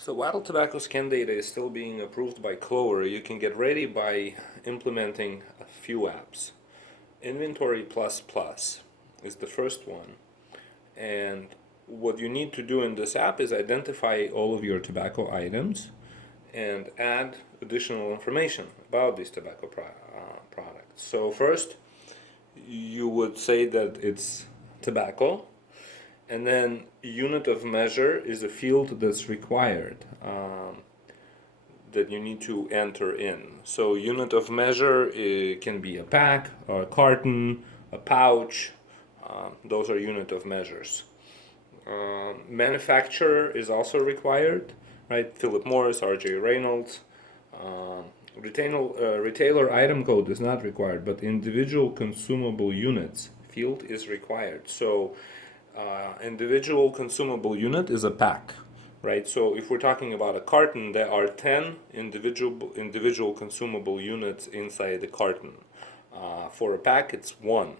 So while tobacco scan data is still being approved by Clover, you can get ready by implementing a few apps. Inventory Plus Plus is the first one, and what you need to do in this app is identify all of your tobacco items and add additional information about these tobacco products. So first, you would say that it's tobacco, and then unit of measure is a field that's required that you need to enter in. So unit of measure, it can be a pack, or a carton, a pouch. Those are unit of measures. Manufacturer is also required, right? Philip Morris, R.J. Reynolds. Retailer item code is not required, but individual consumable units field is required. So individual consumable unit is a pack, right? So if we're talking about a carton, there are 10 individual consumable units inside the carton. For a pack, it's 1,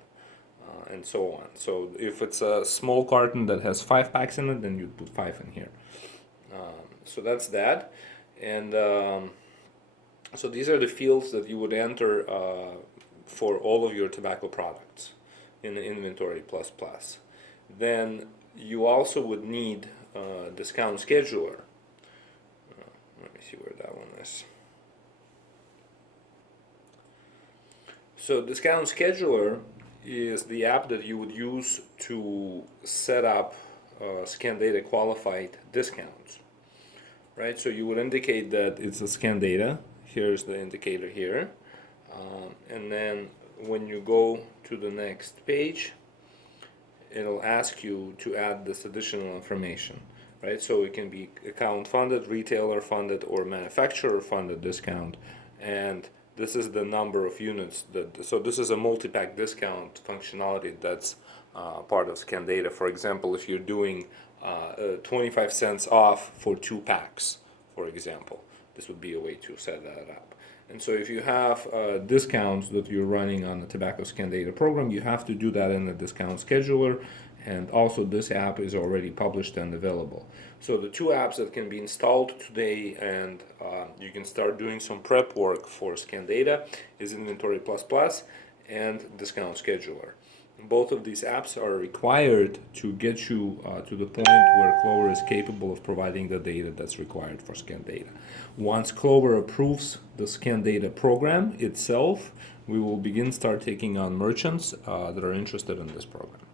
and so on. So if it's a small carton that has 5 packs in it, then you'd put 5 in here. So that's that. And so these are the fields that you would enter for all of your tobacco products in the Inventory Plus Plus. Then you also would need a discount scheduler. Let me see where that one is. So discount scheduler is the app that you would use to set up scan data qualified discounts, right? So you would indicate that it's a scan data. Here's the indicator here, and then when you go to the next page, it'll ask you to add this additional information, right? So it can be account funded, retailer funded, or manufacturer funded discount, and this is the number of units so this is a multi-pack discount functionality that's part of scan data. For example, if you're doing 25 cents off for 2 packs, for example, this would be a way to set that up. And so if you have discounts that you're running on the tobacco scan data program, you have to do that in the discount scheduler, and also this app is already published and available. So the 2 apps that can be installed today and you can start doing some prep work for scan data is Inventory Plus Plus and Discount Scheduler. Both of these apps are required to get you to the point where Clover is capable of providing the data that's required for scan data. Once Clover approves the scan data program itself, we will start taking on merchants that are interested in this program.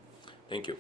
Thank you.